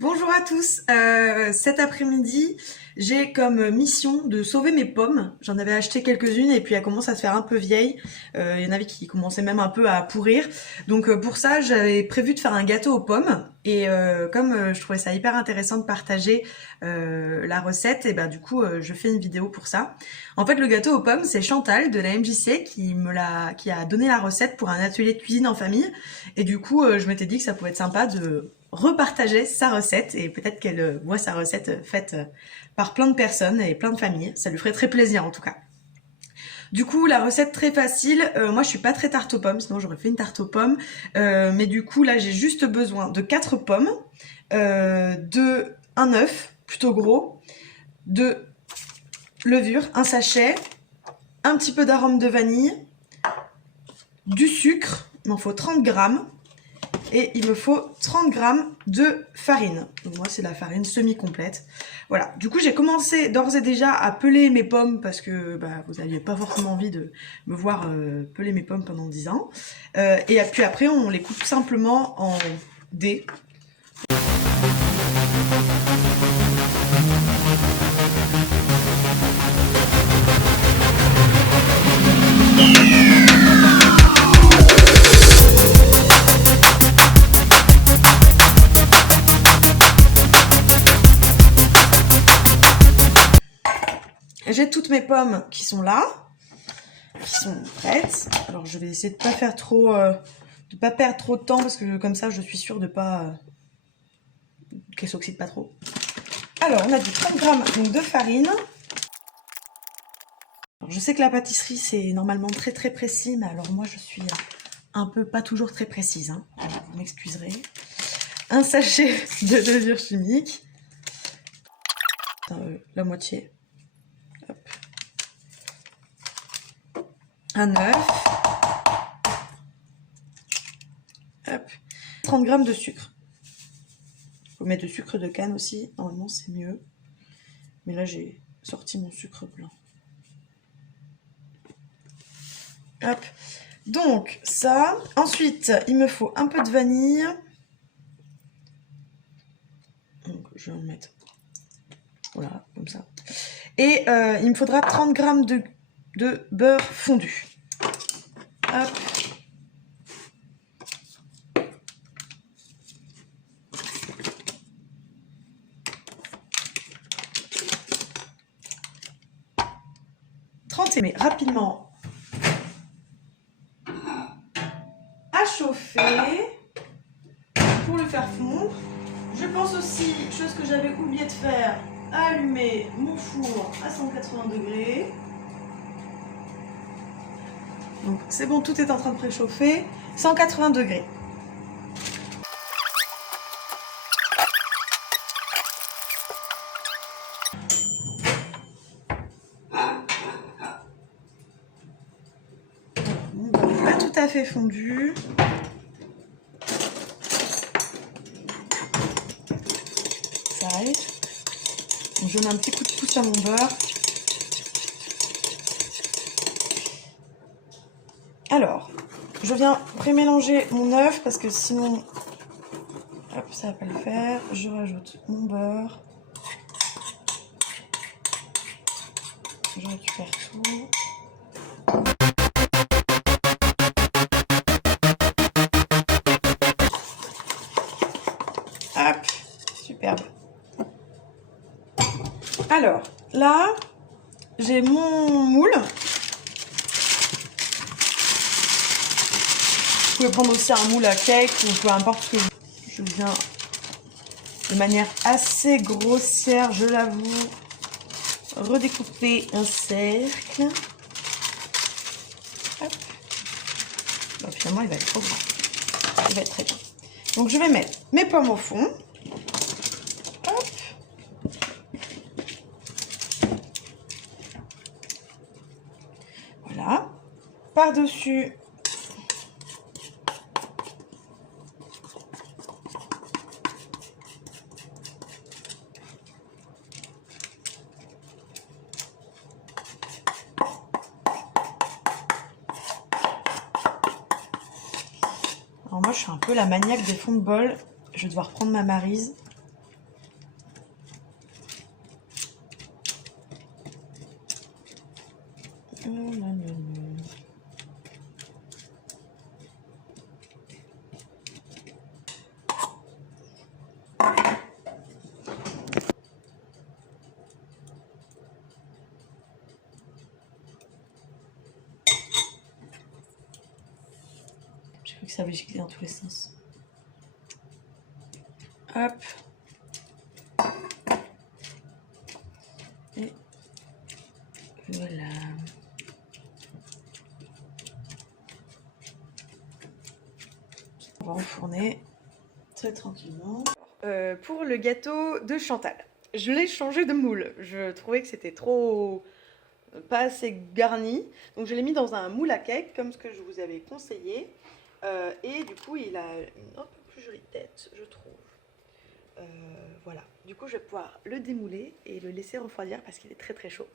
Bonjour à tous. Cet après-midi, j'ai comme mission de sauver mes pommes. J'en avais acheté quelques-unes et puis elles commencent à se faire un peu vieilles. Il y en avait qui commençaient même un peu à pourrir. Donc pour ça, j'avais prévu de faire un gâteau aux pommes. Et comme je trouvais ça hyper intéressant de partager la recette, et ben du coup, je fais une vidéo pour ça. En fait, le gâteau aux pommes, c'est Chantal de la MJC qui a donné la recette pour un atelier de cuisine en famille. Et du coup, je m'étais dit que ça pouvait être sympa de repartager sa recette et peut-être qu'elle voit sa recette faite par plein de personnes et plein de familles. Ça lui ferait très plaisir en tout cas. Du coup, la recette très facile. Moi, je suis pas très tarte aux pommes, sinon j'aurais fait une tarte aux pommes. Mais du coup, là, j'ai juste besoin de 4 pommes, de un œuf plutôt gros, de levure, un sachet, un petit peu d'arôme de vanille, du sucre, il m'en faut 30 grammes, et il me faut 30 grammes de farine. Donc moi, c'est la farine semi-complète. Voilà. Du coup, j'ai commencé d'ores et déjà à peler mes pommes parce que vous n'aviez pas forcément envie de me voir peler mes pommes pendant 10 ans. Et puis après, on les coupe simplement en dés. J'ai toutes mes pommes qui sont là, qui sont prêtes. Alors je vais essayer de pas faire trop, de pas perdre trop de temps parce que comme ça je suis sûre de pas qu'elles s'oxydent pas trop. Alors on a dit 30 grammes donc, de farine. Alors, je sais que la pâtisserie c'est normalement très très précis, mais alors moi je suis un peu pas toujours très précise. Hein. Vous m'excuserez. Un sachet de levure chimique, la moitié. Hop. Un œuf. Hop. 30 grammes de sucre. Il faut mettre du sucre de canne aussi, normalement c'est mieux. Mais là j'ai sorti mon sucre blanc. Hop. Donc ça. Ensuite, il me faut un peu de vanille. Donc je vais en mettre. Voilà, comme ça. Et il me faudra 30 grammes de beurre fondu. Hop. Mais rapidement à chauffer pour le faire fondre. Je pense aussi, chose que j'avais oublié de faire, à allumer mon four à 180 degrés. Donc c'est bon, tout est en train de préchauffer. 180 degrés. Mon beurre n'est pas tout à fait fondu. Ça arrive. Donc je mets un petit coup de pouce à mon beurre. Alors, je viens pré-mélanger mon œuf parce que sinon, hop, ça va pas le faire. Je rajoute mon beurre. Je récupère tout. Hop, superbe. Alors, là, j'ai mon moule. Vous pouvez prendre aussi un moule à cake ou peu importe ce que je viens de manière assez grossière, je l'avoue, redécouper un cercle. Hop. Bon, finalement, il va être trop grand. Il va être très grand. Donc, je vais mettre mes pommes au fond. Hop. Voilà. Par-dessus, alors moi je suis un peu la maniaque des fonds de bol. Je vais devoir prendre ma maryse. J'ai cru que ça avait giclé dans tous les sens. Hop. Et voilà. On va enfourner très tranquillement. Pour le gâteau de Chantal, je l'ai changé de moule. Je trouvais que c'était trop pas assez garni. Donc je l'ai mis dans un moule à cake comme ce que je vous avais conseillé. Et du coup il a une un peu plus jolie tête, je trouve. Voilà. Du coup je vais pouvoir le démouler et le laisser refroidir parce qu'il est très très chaud.